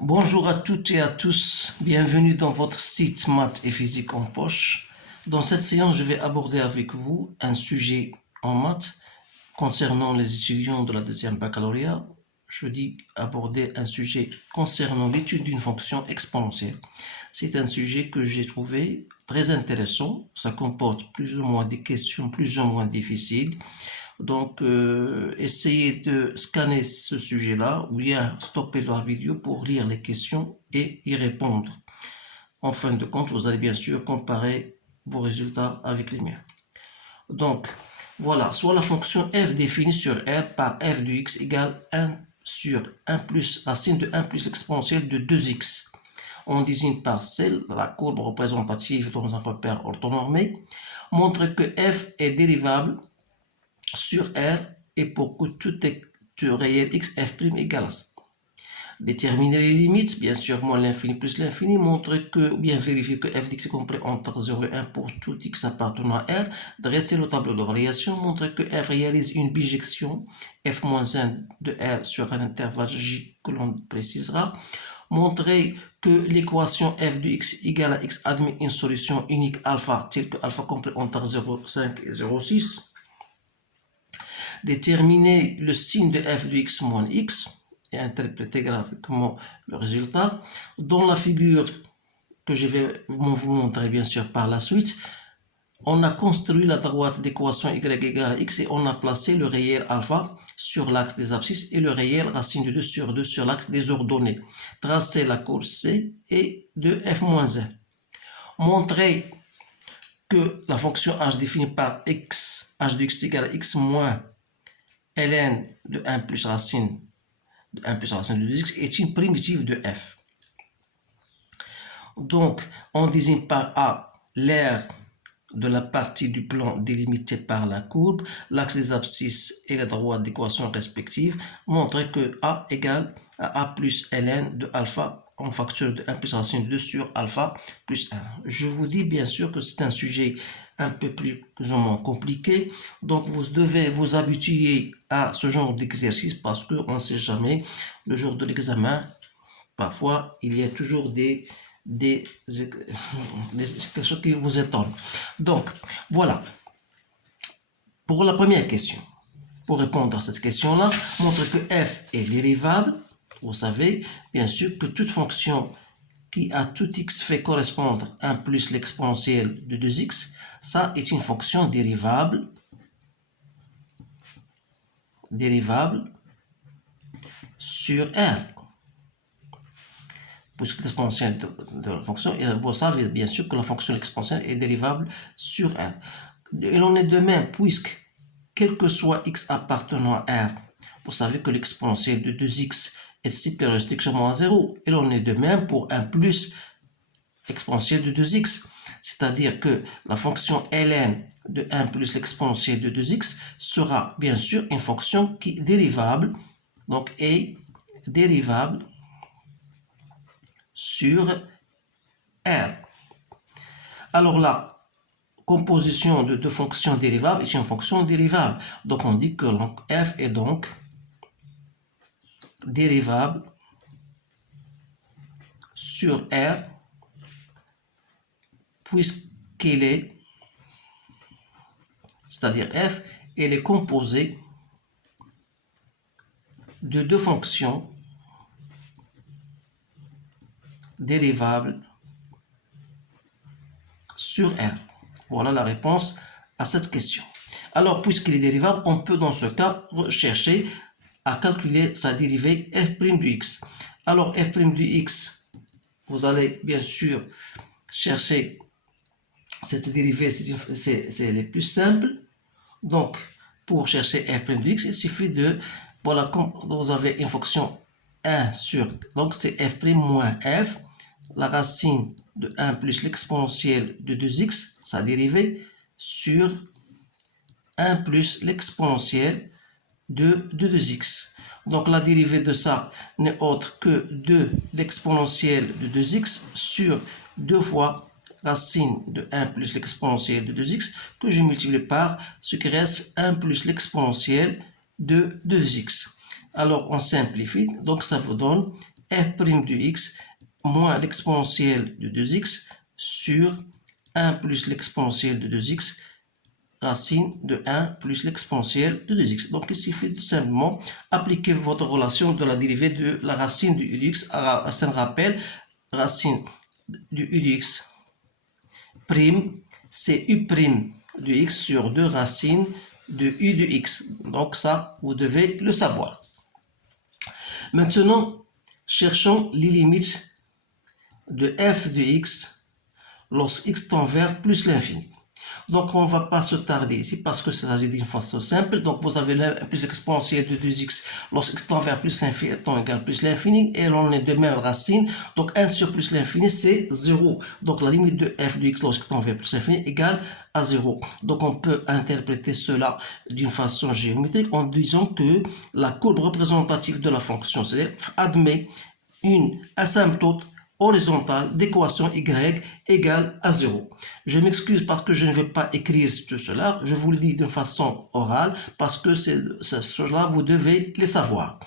Bonjour à toutes et à tous, bienvenue dans votre site Maths et Physique en poche. Dans cette séance, je vais aborder avec vous un sujet en maths concernant les étudiants de la deuxième baccalauréat. Je dis aborder un sujet concernant l'étude d'une fonction exponentielle. C'est un sujet que j'ai trouvé très intéressant, ça comporte plus ou moins des questions plus ou moins difficiles. Donc, essayez de scanner ce sujet-là ou bien stopper la vidéo pour lire les questions et y répondre. En fin de compte, vous allez bien sûr comparer vos résultats avec les miens. Donc, voilà, soit la fonction f définie sur R par f de x égale 1 sur 1 plus racine de 1 plus l'exponentielle de 2x. On désigne par celle la courbe représentative dans un repère orthonormé. Montre que f est dérivable sur R et pour que tout est réel x f' égale à ça. Déterminer les limites, bien sûr, moins l'infini plus l'infini, montrer que, ou bien vérifier que f d'x est compris entre 0 et 1 pour tout x appartenant à R, dresser le tableau de variation, montrer que f réalise une bijection f-1 de R sur un intervalle j que l'on précisera, montrer que l'équation f de x égale à x admet une solution unique alpha telle que alpha compris entre 0,5 et 0,6, déterminer le signe de f de x moins x et interpréter graphiquement le résultat. Dans la figure que je vais vous montrer bien sûr par la suite, on a construit la droite d'équation y égale à x et on a placé le réel alpha sur l'axe des abscisses et le réel racine de 2 sur l'axe des ordonnées. Tracer la courbe C et de f-1. Montrer que la fonction h définie par x, h de x égale à x moins ln de 1 plus racine de 1 plus racine de 2x est une primitive de f. Donc, on désigne par A l'aire de la partie du plan délimitée par la courbe, l'axe des abscisses et la droite d'équation respective, montrer que A égale à A plus ln de alpha en facteur de 1 plus racine de 2 sur alpha plus 1. Je vous dis bien sûr que c'est un sujet un peu plus ou moins compliqué, donc vous devez vous habituer à ce genre d'exercice parce qu'on ne sait jamais, le jour de l'examen, parfois il y a toujours quelque chose qui vous étonne. Donc, voilà. Pour la première question, pour répondre à cette question-là, montre que f est dérivable. Vous savez, bien sûr, que toute fonction qui à tout x fait correspondre 1 plus l'exponentielle de 2x, ça est une fonction dérivable sur R. Puisque l'exponentielle de la fonction, vous savez bien sûr que la fonction exponentielle est dérivable sur R. Et l'on est de même, puisque quel que soit x appartenant à R, vous savez que l'exponentielle de 2x est supérieure strictement à 0. Et l'on est de même pour 1 plus exponentielle de 2x. C'est-à-dire que la fonction ln de 1 plus l'exponentielle de 2x sera bien sûr une fonction qui est dérivable, donc est dérivable sur R. Alors la composition de deux fonctions dérivables est une fonction dérivable. Donc on dit que f est donc dérivable sur R puisqu'elle est, c'est-à-dire f, elle est composée de deux fonctions dérivables sur R. Voilà la réponse à cette question. Alors, puisqu'il est dérivable, on peut dans ce cas chercher à calculer sa dérivée f' de x. Alors, f' de x, vous allez bien sûr chercher cette dérivée, c'est les plus simples. Donc, pour chercher f' de x, il suffit de, voilà, comme vous avez une fonction 1 sur, donc c'est f' moins f, la racine de 1 plus l'exponentielle de 2x, sa dérivée, sur 1 plus l'exponentielle de 2x. Donc la dérivée de ça n'est autre que 2 l'exponentielle de 2x sur 2 fois racine de 1 plus l'exponentielle de 2x que je multiplie par ce qui reste 1 plus l'exponentielle de 2x. Alors, on simplifie. Donc, ça vous donne f' de x moins l'exponentielle de 2x sur 1 plus l'exponentielle de 2x racine de 1 plus l'exponentielle de 2x. Donc, il suffit tout simplement appliquer votre relation de la dérivée de la racine du u de x. Ça me rappelle, racine du u de x prime, c'est u prime de x sur 2 racines de u de x. Donc, ça, vous devez le savoir. Maintenant, cherchons les limites de f de x lorsque x tend vers plus l'infini. Donc, on ne va pas se tarder ici parce que c'est d'une façon simple. Donc, vous avez plus l'exponentielle de 2x lorsque x tend vers plus l'infini étant égal à plus l'infini. Et l'on est de même racine. Donc, 1 sur plus l'infini, c'est 0. Donc, la limite de f de x lorsque x tend vers plus l'infini égale à 0. Donc, on peut interpréter cela d'une façon géométrique en disant que la courbe représentative de la fonction, c'est-à-dire admet une asymptote horizontale d'équation y égale à 0. Je m'excuse parce que je ne vais pas écrire tout cela, je vous le dis de façon orale parce que cela vous devez le savoir.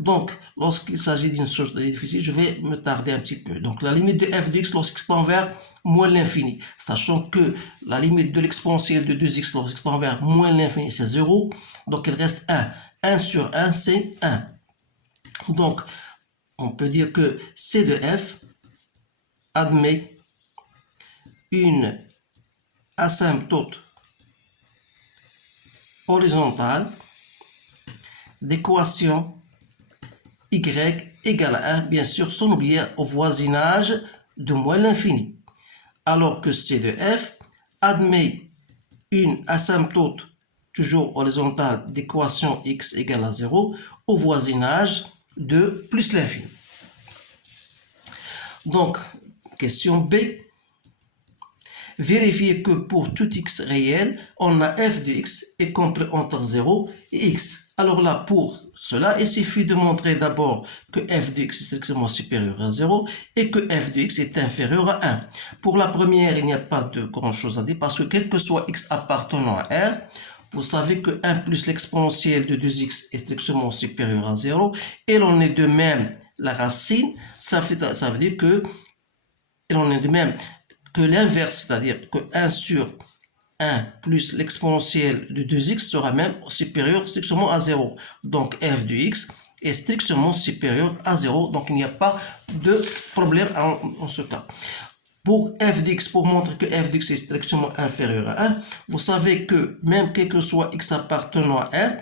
Donc, lorsqu'il s'agit d'une chose difficile, je vais me tarder un petit peu. Donc, la limite de f de x lorsqu'x tend vers moins l'infini, sachant que la limite de l'exponentielle de 2x lorsqu'x tend vers moins l'infini, c'est 0, donc il reste 1. 1 sur 1, c'est 1. Donc, on peut dire que c de f admet une asymptote horizontale d'équation y égale à 1, bien sûr, sans oublier au voisinage de moins l'infini. Alors que c de f admet une asymptote toujours horizontale d'équation x égale à 0 au voisinage de plus l'infini. Donc, question B. Vérifiez que pour tout x réel, on a f de x est compris entre 0 et x. Alors là, pour cela, il suffit de montrer d'abord que f de x est strictement supérieur à 0 et que f de x est inférieur à 1. Pour la première, il n'y a pas de grand chose à dire parce que quel que soit x appartenant à R, vous savez que 1 plus l'exponentielle de 2x est strictement supérieur à 0 et l'on est de même la racine, ça veut dire que et l'on est de même que l'inverse, c'est-à-dire que 1 sur 1 plus l'exponentielle de 2x sera même supérieur strictement à 0. Donc f de x est strictement supérieur à 0. Donc il n'y a pas de problème en ce cas. Pour f de x, pour montrer que f de x est strictement inférieur à 1, vous savez que même quel que soit x appartenant à R,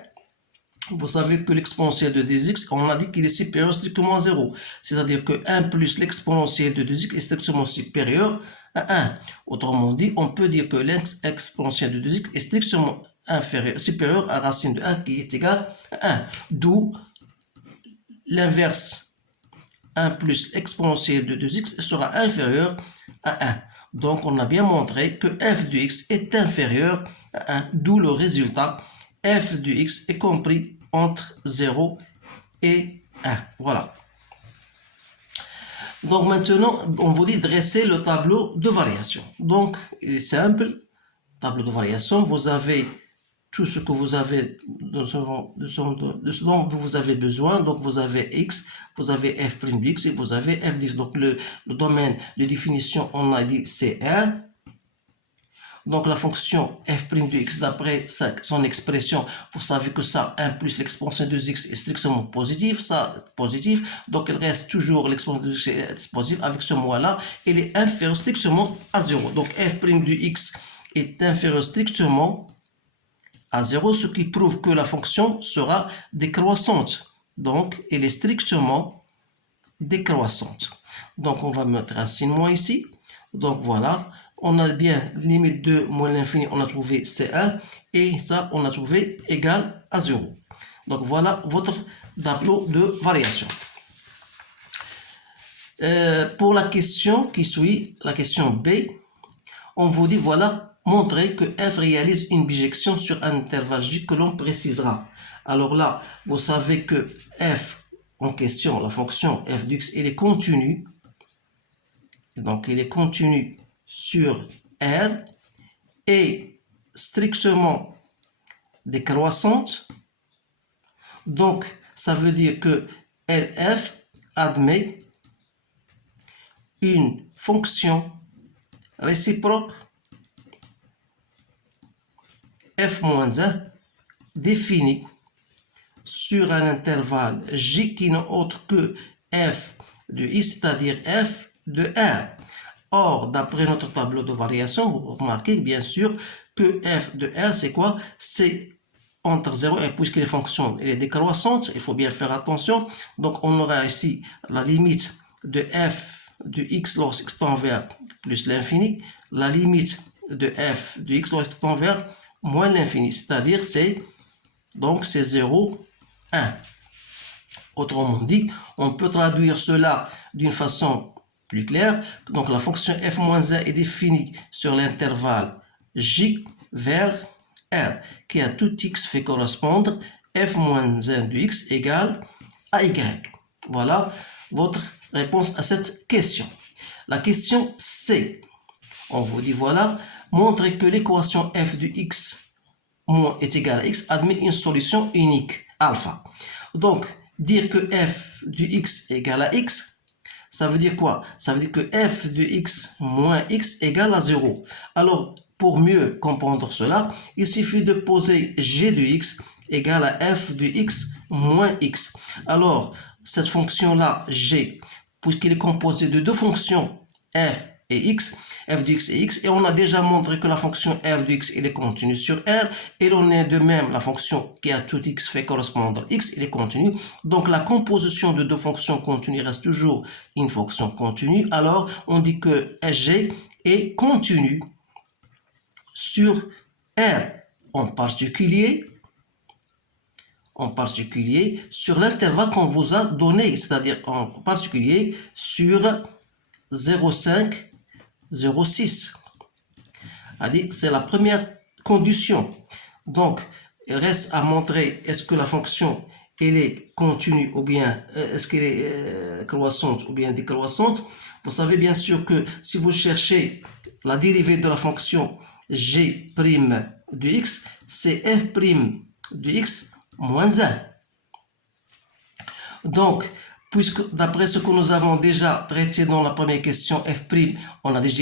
vous savez que l'exponentielle de 2x, on a dit qu'il est supérieur strictement à 0. C'est-à-dire que 1 plus l'exponentielle de 2x est strictement supérieur à 1. Autrement dit, on peut dire que l'exponentielle de 2x est strictement supérieur à racine de 1 qui est égale à 1. D'où l'inverse 1 plus l'exponentielle de 2x sera inférieur à 1. Donc, on a bien montré que f de x est inférieur à 1, d'où le résultat f de x est compris entre 0 et 1. Voilà. Donc maintenant, on vous dit dresser le tableau de variation. Donc, il est simple. Tableau de variation, vous avez tout ce que vous avez, de ce dont vous avez besoin. Donc, vous avez x, vous avez f' de x et vous avez f de x. Donc, le domaine de définition, on a dit c'est R. Donc, la fonction f' de x, d'après son expression, vous savez que ça, 1 plus l'exponentielle de x est strictement positif, ça, positif. Donc, il reste toujours l'exponentielle de x est positive. Avec ce mot-là, il est inférieur strictement à 0. Donc, f' de x est inférieur strictement à 0, ce qui prouve que la fonction sera décroissante. Donc, elle est strictement décroissante. Donc, on va mettre un signe moins ici. Donc, voilà. On a bien limite de moins l'infini, on a trouvé C1 et ça, on a trouvé égal à 0. Donc, voilà votre tableau de variation. Pour la question qui suit, la question B, on vous dit, voilà, montrer que f réalise une bijection sur un intervalle J que l'on précisera. Alors là, vous savez que f en question, la fonction f de x, elle est continue. Donc, elle est continue sur R et strictement décroissante. Donc, ça veut dire que LF admet une fonction réciproque f-1 définie sur un intervalle J qui n'est autre que f de I, c'est-à-dire f de R. Or, d'après notre tableau de variation, vous remarquez bien sûr que f de R, c'est quoi? C'est entre 0 et puisque les fonctions elle est décroissante, il faut bien faire attention. Donc, on aura ici la limite de f de x lorsque x tend vers plus l'infini, la limite de f de x lorsque x tend vers moins l'infini, c'est-à-dire c'est 0, 1. Autrement dit, on peut traduire cela d'une façon plus claire. Donc la fonction f-1 est définie sur l'intervalle j vers r, qui à tout x fait correspondre f-1 de x égale à y. Voilà votre réponse à cette question. La question C, on vous dit voilà, montrez que l'équation f de x moins est égal à x admet une solution unique, alpha. Donc, dire que f de x égale à x, ça veut dire quoi? Ça veut dire que f de x moins x égale à 0. Alors, pour mieux comprendre cela, il suffit de poser g de x égale à f de x moins x. Alors, cette fonction-là, g, puisqu'il est composé de deux fonctions f et x, f de x et x, et on a déjà montré que la fonction f de x elle est continue sur R, et l'on est de même la fonction qui a tout x fait correspondre x, elle est continue. Donc la composition de deux fonctions continues reste toujours une fonction continue. Alors on dit que g est continue sur R, en particulier sur l'intervalle qu'on vous a donné, c'est-à-dire en particulier sur 0,5, 0,6. C'est la première condition. Donc, il reste à montrer est-ce que la fonction elle est continue ou bien est-ce qu'elle est croissante ou bien décroissante. Vous savez bien sûr que si vous cherchez la dérivée de la fonction g' de x, c'est f' de x moins 1. Donc, puisque d'après ce que nous avons déjà traité dans la première question, f', on a dit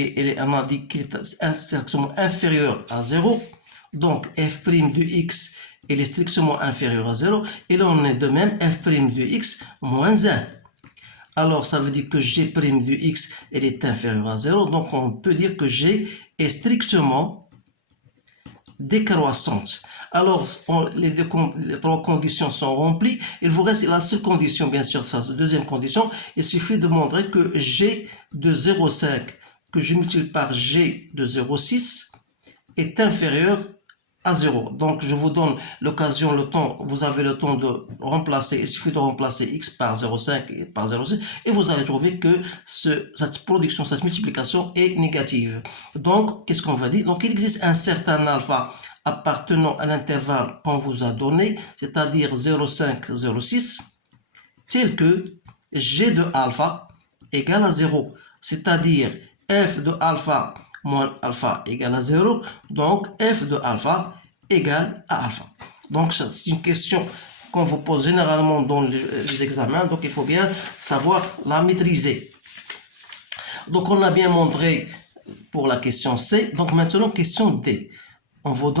qu'il est strictement inférieur à 0. Donc, f' de x est strictement inférieur à 0. Et là, on est de même f' de x moins 1. Alors, ça veut dire que g' de x elle est inférieure à 0. Donc, on peut dire que g est strictement décroissante. Alors, les trois conditions sont remplies. Il vous reste la seule condition, bien sûr, sa deuxième condition. Il suffit de montrer que g de 0,5 que je multiplie par g de 0,6 est inférieur à 0. Donc, je vous donne l'occasion, le temps, vous avez le temps de remplacer, il suffit de remplacer x par 0,5 et par 0,6 et vous allez trouver que cette production, cette multiplication est négative. Donc, qu'est-ce qu'on va dire? Donc, il existe un certain alpha appartenant à l'intervalle qu'on vous a donné, c'est-à-dire 0,5, 0,6, tel que g de alpha égale à 0, c'est-à-dire f de alpha moins alpha égale à 0, donc f de alpha égale à alpha. Donc c'est une question qu'on vous pose généralement dans les examens, donc il faut bien savoir la maîtriser. Donc on a bien montré pour la question C, donc maintenant question D. On vous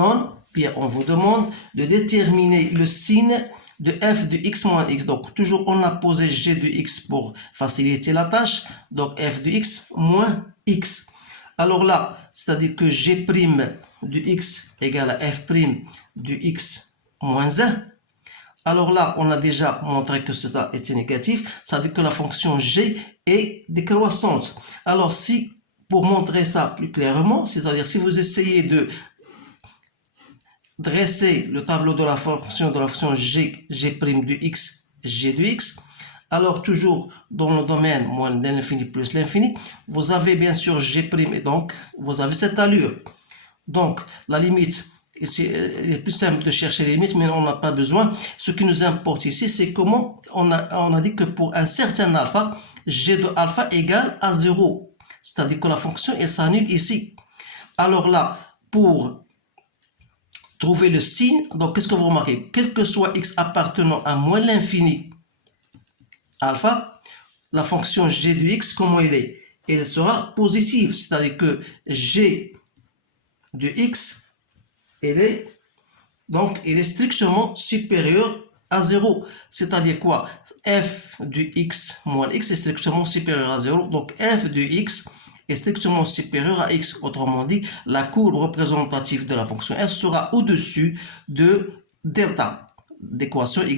demande de déterminer le signe de f de x moins x. Donc, toujours, on a posé g de x pour faciliter la tâche. Donc, f de x moins x. Alors là, c'est-à-dire que g' de x égale à f' de x moins 1. Alors là, on a déjà montré que cela était négatif. Ça veut dire que la fonction g est décroissante. Alors, si, pour montrer ça plus clairement, c'est-à-dire si vous essayez de dresser le tableau de la fonction g' de x, g de x, alors toujours dans le domaine moins de l'infini plus l'infini, vous avez bien sûr g' et donc vous avez cette allure. Donc la limite, il est plus simple de chercher les limites, mais on n'a pas besoin. Ce qui nous importe ici, c'est comment on a dit que pour un certain alpha, g de alpha égale à 0. C'est-à-dire que la fonction elle s'annule ici. Alors là, pour trouver le signe. Donc, qu'est-ce que vous remarquez? Quel que soit x appartenant à moins l'infini alpha, la fonction g de x, comment elle est? Elle sera positive, c'est-à-dire que g de x, elle est strictement supérieure à 0. C'est-à-dire quoi? F de x moins x est strictement supérieur à 0. Donc, f de x est strictement supérieur à x. Autrement dit, la courbe représentative de la fonction f sera au-dessus de delta, d'équation y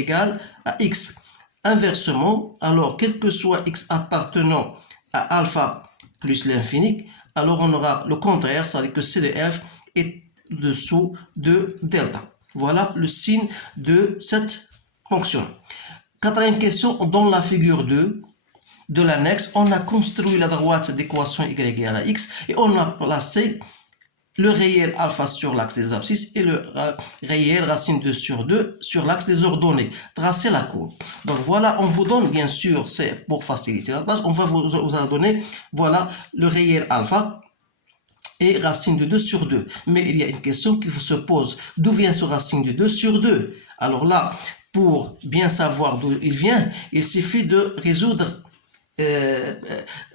égale à x. Inversement, alors, quel que soit x appartenant à alpha plus l'infini, alors on aura le contraire, c'est-à-dire que c de f est dessous de delta. Voilà le signe de cette fonction. Quatrième question, dans la figure 2 de l'annexe, on a construit la droite d'équation y égale à x et on a placé le réel alpha sur l'axe des abscisses et le réel racine 2 sur 2 sur l'axe des ordonnées. Tracez la courbe. Donc voilà, on vous donne bien sûr, c'est pour faciliter la tâche, on va vous donner, voilà, le réel alpha et racine de 2 sur 2. Mais il y a une question qui se pose. D'où vient ce racine de 2 sur 2? Alors là, pour bien savoir d'où il vient, il suffit de résoudre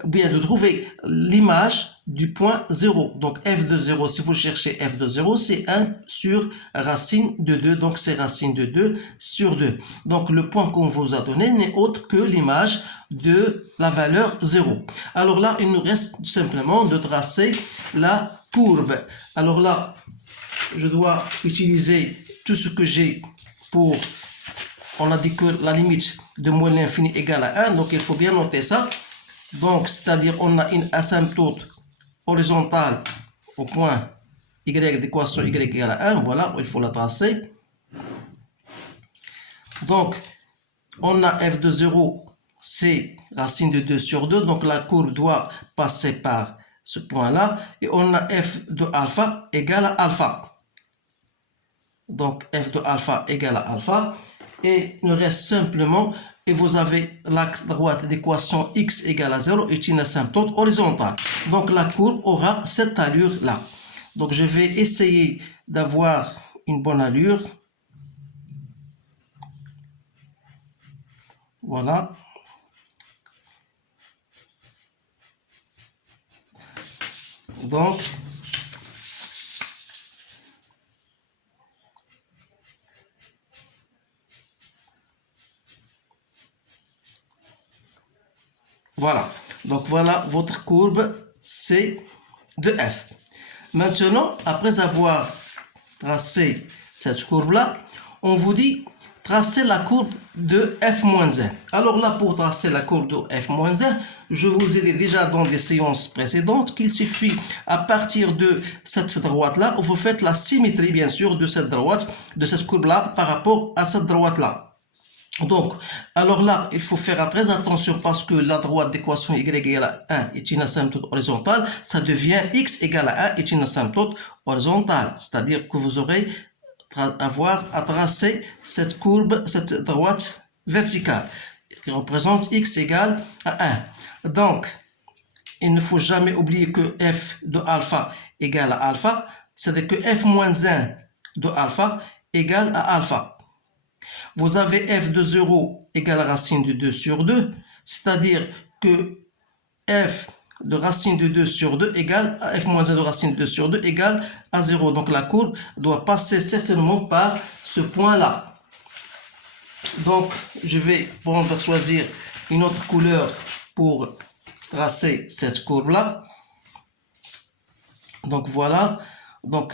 bien de trouver l'image du point 0. Donc f de 0, si vous cherchez f de 0, c'est 1 sur racine de 2. Donc c'est racine de 2 sur 2. Donc le point qu'on vous a donné n'est autre que l'image de la valeur 0. Alors là, il nous reste simplement de tracer la courbe. Alors là, je dois utiliser tout ce que j'ai pour... On a dit que la limite de moins l'infini égale à 1, donc il faut bien noter ça. Donc, c'est-à-dire on a une asymptote horizontale au point y d'équation y égale à 1. Voilà, il faut la tracer. Donc, on a f de 0, c'est racine de 2 sur 2. Donc, la courbe doit passer par ce point-là. Et on a f de alpha égale à alpha. Donc, f de alpha égale à alpha. Et il nous reste simplement, et vous avez l'axe droite d'équation x égale à 0 est une asymptote horizontale. Donc la courbe aura cette allure-là. Donc je vais essayer d'avoir une bonne allure. Voilà. Donc, voilà. Donc voilà votre courbe C de F. Maintenant, après avoir tracé cette courbe-là, on vous dit tracer la courbe de f-1. Alors là, pour tracer la courbe de f-1, je vous ai dit déjà dans des séances précédentes qu'il suffit, à partir de cette droite-là, vous faites la symétrie, bien sûr, de cette droite, de cette courbe-là, par rapport à cette droite-là. Donc, alors là, il faut faire très attention parce que la droite d'équation y égale à 1 est une asymptote horizontale, ça devient x égale à 1 est une asymptote horizontale. C'est-à-dire que vous aurez avoir à tracer cette courbe, cette droite verticale qui représente x égale à 1. Donc, il ne faut jamais oublier que f de alpha égale à alpha, c'est-à-dire que f moins 1 de alpha égale à alpha. Vous avez f de 0 égale à racine de 2 sur 2, c'est-à-dire que f de racine de 2 sur 2 égale à f moins 1 de racine de 2 sur 2 égale à 0. Donc la courbe doit passer certainement par ce point-là. Donc je vais choisir une autre couleur pour tracer cette courbe-là. Donc voilà, donc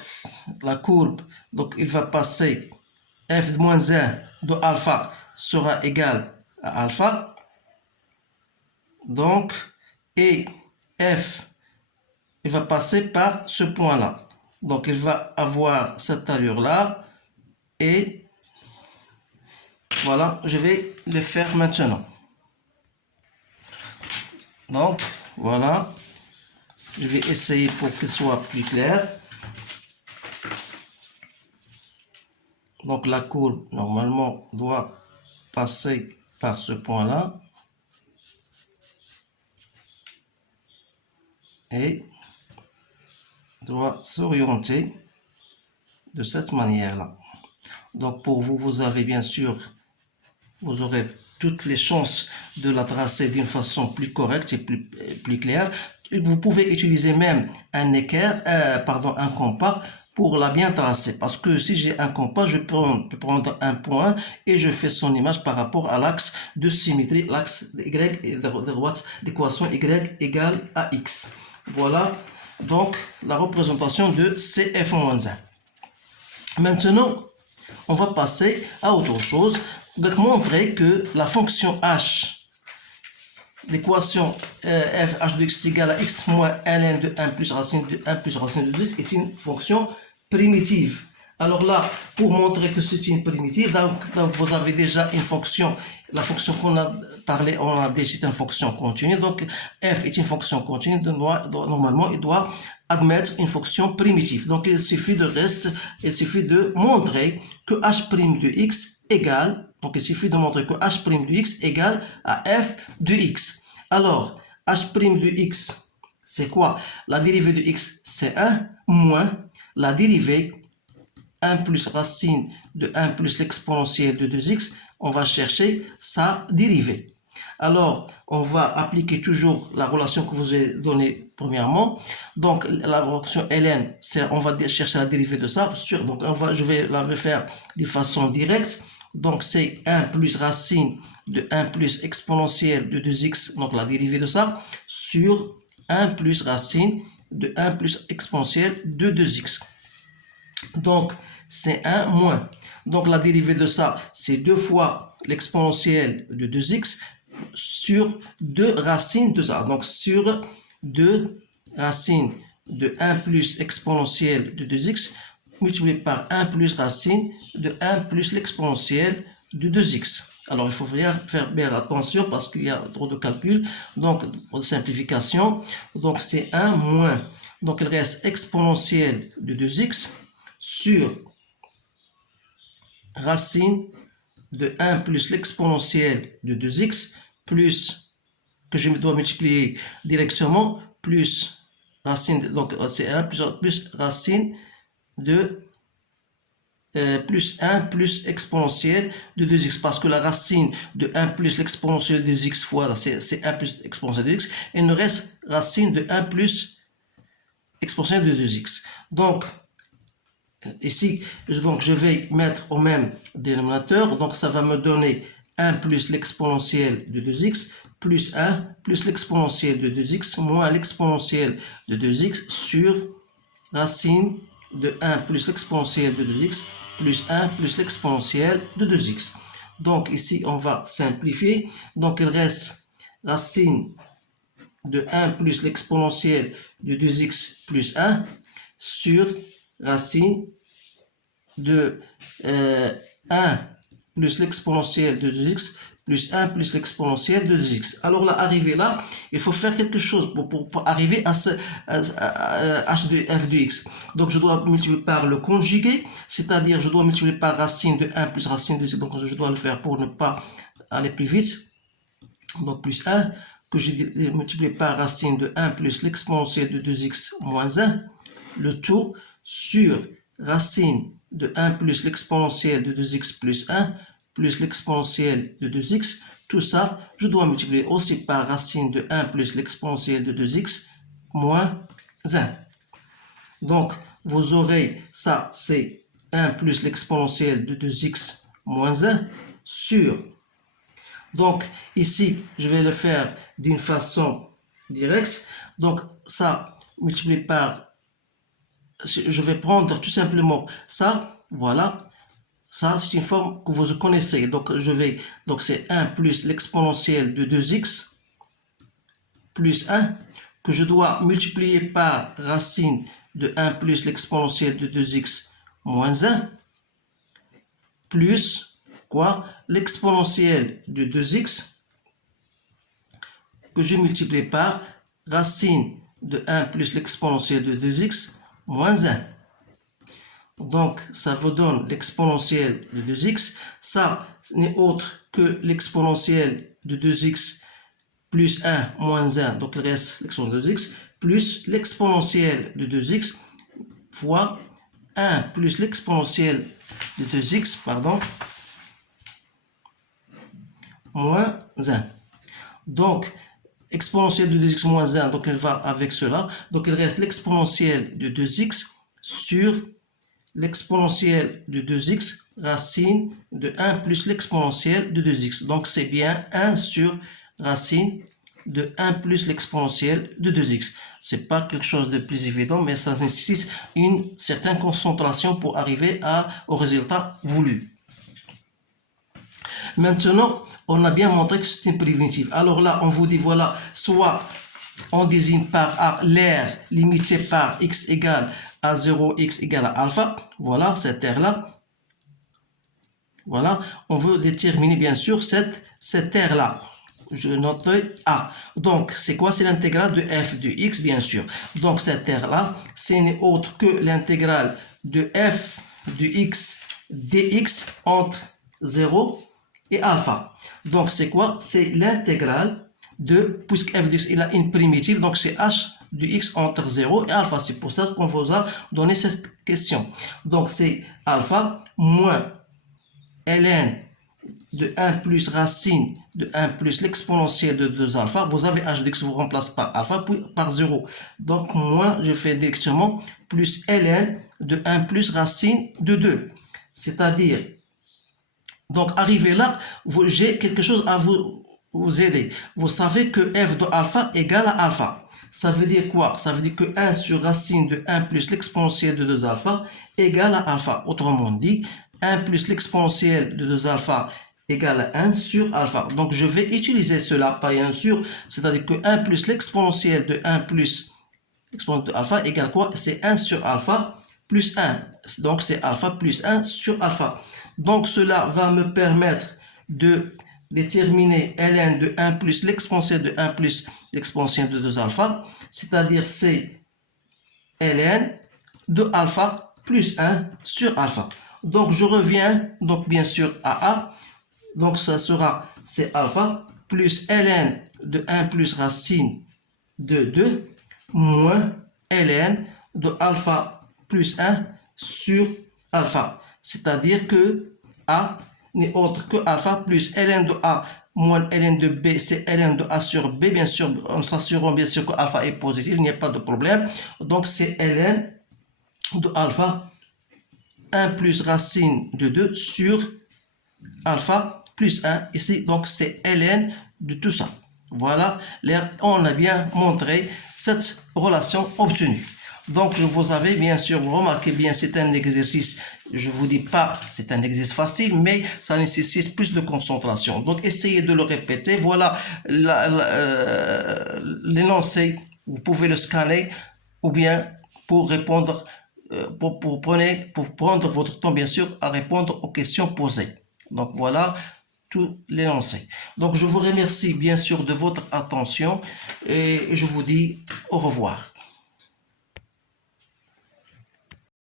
la courbe, donc il va passer f de moins 1 de alpha sera égal à alpha. Donc, et f, il va passer par ce point-là. Donc, il va avoir cette allure-là. Et voilà, je vais le faire maintenant. Donc, voilà. Je vais essayer pour qu'il soit plus clair. Donc, la courbe, normalement, doit passer par ce point-là. Et doit s'orienter de cette manière-là. Donc pour vous, vous avez bien sûr, vous aurez toutes les chances de la tracer d'une façon plus correcte et plus claire. Vous pouvez utiliser même un équerre, un compas pour la bien tracer. Parce que si j'ai un compas, je peux prendre un point et je fais son image par rapport à l'axe de symétrie, l'axe y et de droite d'équation y égale à x. Voilà donc la représentation de CF-1. Maintenant, on va passer à autre chose. Donc, montrer que la fonction h, l'équation f h de x égale à x moins ln de 1 plus racine de 1 plus racine de 2 est une fonction primitive. Alors là, pour montrer que c'est une primitive, donc vous avez déjà une fonction, la fonction qu'on a parlé, on a déjà une fonction continue, donc f est une fonction continue, normalement il doit admettre une fonction primitive. Donc il suffit de montrer que h' de x égale, donc il suffit de montrer que h' de x égale à f de x. Alors, h' de x, c'est quoi? La dérivée de x, c'est 1 moins la dérivée 1 plus racine de 1 plus l'exponentielle de 2x, on va chercher sa dérivée. Alors, on va appliquer toujours la relation que vous ai donnée premièrement. Donc, la fonction ln, on va chercher la dérivée de ça. Donc, je vais la faire de façon directe. Donc, c'est 1 plus racine de 1 plus exponentielle de 2x, donc la dérivée de ça, sur 1 plus racine de 1 plus exponentielle de 2x. Donc, c'est 1 moins. Donc, la dérivée de ça, c'est 2 fois l'exponentielle de 2x sur 2 racines de ça. Donc, sur 2 racines de 1 plus exponentielle de 2x multiplié par 1 plus racine de 1 plus l'exponentielle de 2x. Alors, il faut faire bien attention parce qu'il y a trop de calculs. Donc, de simplification. Donc, c'est 1 moins. Donc, il reste exponentielle de 2x sur racine de 1 plus l'exponentielle de 2x plus, que je dois multiplier directement, plus racine, donc c'est 1 plus racine de plus 1 plus exponentielle de 2x, parce que la racine de 1 plus l'exponentielle de 2x fois, c'est 1 plus exponentielle de 2x, et il nous reste racine de 1 plus exponentielle de 2x. Donc, ici, je vais mettre au même dénominateur, donc ça va me donner 1 plus l'exponentielle de 2x plus 1 plus l'exponentielle de 2x moins l'exponentielle de 2x sur racine de 1 plus l'exponentielle de 2x plus 1 plus l'exponentielle de 2x. Donc ici, on va simplifier. Donc il reste racine de 1 plus l'exponentielle de 2x plus 1 sur racine de 1 plus l'exponentielle de 2x plus 1 plus l'exponentielle de 2x. Alors là, arrivé là, il faut faire quelque chose pour arriver à ce h de f de x. Donc je dois multiplier par le conjugué, c'est-à-dire je dois multiplier par racine de 1 plus racine de 2x. Donc je dois le faire pour ne pas aller plus vite. Donc plus 1, que je multiplie par racine de 1 plus l'exponentielle de 2x moins 1, le tout sur racine de 1 plus l'exponentielle de 2x plus 1 plus l'exponentielle de 2x. Tout ça, je dois multiplier aussi par racine de 1 plus l'exponentielle de 2x moins 1. Donc, vous aurez ça, c'est 1 plus l'exponentielle de 2x moins 1 sur. Donc, ici, je vais le faire d'une façon directe. Donc, ça, multiplié par, je vais prendre tout simplement ça, voilà. Ça, c'est une forme que vous connaissez. Donc, c'est 1 plus l'exponentielle de 2x plus 1 que je dois multiplier par racine de 1 plus l'exponentielle de 2x moins 1 plus quoi? L'exponentielle de 2x que je multiplie par racine de 1 plus l'exponentielle de 2x moins 1. Donc, ça vous donne l'exponentielle de 2x. Ça n'est autre que l'exponentielle de 2x plus 1 moins 1. Donc, il reste l'exponentielle de 2x plus l'exponentielle de 2x fois 1 plus l'exponentielle de 2x, pardon, moins 1. Donc, exponentielle de 2x moins 1, donc elle va avec cela. Donc, il reste l'exponentielle de 2x sur l'exponentielle de 2x racine de 1 plus l'exponentielle de 2x. Donc, c'est bien 1 sur racine de 1 plus l'exponentielle de 2x. C'est pas quelque chose de plus évident, mais ça nécessite une certaine concentration pour arriver au résultat voulu. Maintenant, on a bien montré que c'est une primitive. Alors là, on vous dit, voilà, soit on désigne par A l'aire limitée par x égale à 0, x égale à alpha. Voilà, cette aire-là. Voilà, on veut déterminer bien sûr cette aire-là. Je note A. Donc, c'est quoi? C'est l'intégrale de f de x, bien sûr. Donc, cette aire-là, ce n'est autre que l'intégrale de f de x dx entre 0 et alpha. Donc, c'est quoi? C'est l'intégrale de, puisque f de x, il a une primitive, donc c'est h de x entre 0 et alpha. C'est pour ça qu'on vous a donné cette question. Donc, c'est alpha moins ln de 1 plus racine de 1 plus l'exponentielle de 2 alpha. Vous avez h de x, vous remplacez par alpha, puis par 0. Donc, moi, je fais directement plus ln de 1 plus racine de 2. C'est-à-dire, donc, arrivé là, j'ai quelque chose à vous aider. Vous savez que f de alpha égale à alpha. Ça veut dire quoi? Ça veut dire que 1 sur racine de 1 plus l'exponentielle de 2 alpha égale à alpha. Autrement dit, 1 plus l'exponentielle de 2 alpha égale à 1 sur alpha. Donc, je vais utiliser cela, pas bien sûr. C'est-à-dire que 1 plus l'exponentielle de 1 plus l'exponentielle de alpha égale quoi? C'est 1 sur alpha plus 1. Donc, c'est alpha plus 1 sur alpha. Donc, cela va me permettre de déterminer ln de 1 plus l'exponentielle de 1 plus l'exponentielle de 2 alpha. C'est-à-dire, c'est ln de alpha plus 1 sur alpha. Donc, je reviens, donc bien sûr, à A. Donc, ça sera, c'est alpha plus ln de 1 plus racine de 2 moins ln de alpha plus 1 sur alpha. C'est-à-dire que A n'est autre que alpha plus ln de A moins ln de B, c'est ln de A sur B. Bien sûr, en s'assurant bien sûr que alpha est positif, il n'y a pas de problème. Donc, c'est ln de alpha 1 plus racine de 2 sur alpha plus 1 ici. Donc, c'est ln de tout ça. Voilà, on a bien montré cette relation obtenue. Donc, vous avez bien sûr, vous remarquez bien, c'est un exercice, je ne vous dis pas, c'est un exercice facile, mais ça nécessite plus de concentration. Donc, essayez de le répéter. Voilà l'énoncé, vous pouvez le scanner, ou bien pour répondre, pour prendre votre temps, bien sûr, à répondre aux questions posées. Donc, voilà tout l'énoncé. Donc, je vous remercie, bien sûr, de votre attention et je vous dis au revoir.